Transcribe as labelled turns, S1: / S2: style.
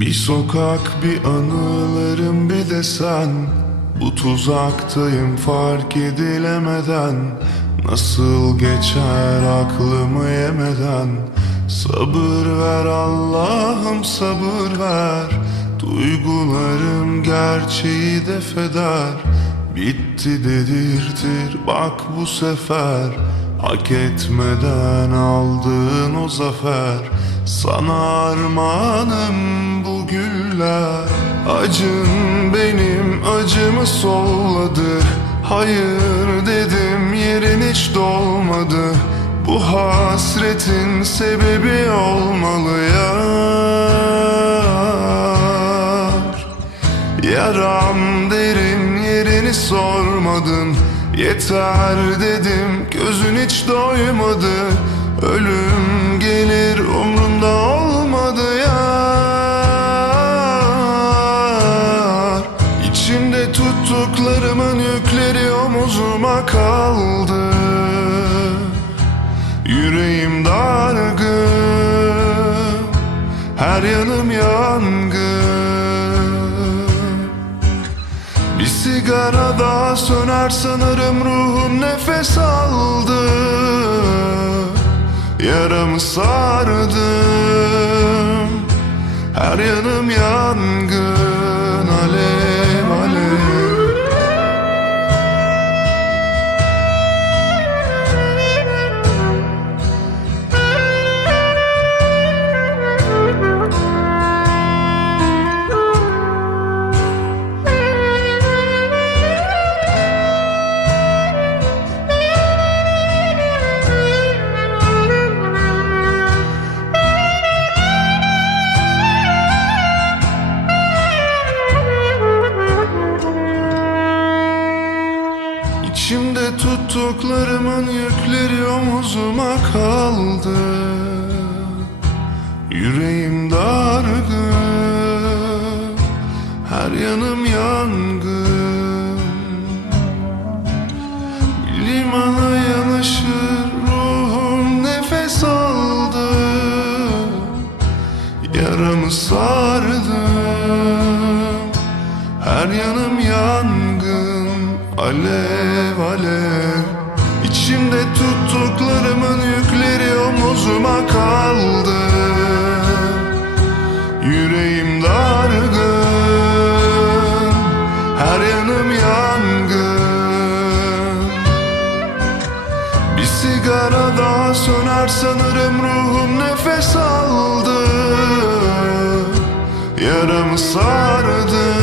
S1: Bir sokak bir anılarım bir de sen. Bu tuzaktayım fark edilemeden. Nasıl geçer aklımı yemeden? Sabır ver Allah'ım sabır ver. Duygularım gerçeği defeder Bitti dedirtir bak bu sefer. Hak etmeden aldığın o zafer. Sana armağanım güller Acın benim acımı solladı. Hayır dedim yerin hiç dolmadı. Bu hasretin sebebi olmalı yar. Yaram derin yerini sormadın. Yeter dedim gözün hiç doymadı. Ölüm gelir umrumda omuzuma kaldı. Yüreğim dargın Her yanım yangın bir sigara daha söner sanırım ruhum nefes aldı. Yaramı sardım. Her yanım yangın İçimde tuttuklarımın yükleri omuzuma kaldı. Yüreğim dargın Her yanım yangın Limana yanaşır ruhum nefes aldı. Yaramı sardım Her yanım yangın alev söner sanırım ruhum nefes aldı. Yaramı sardı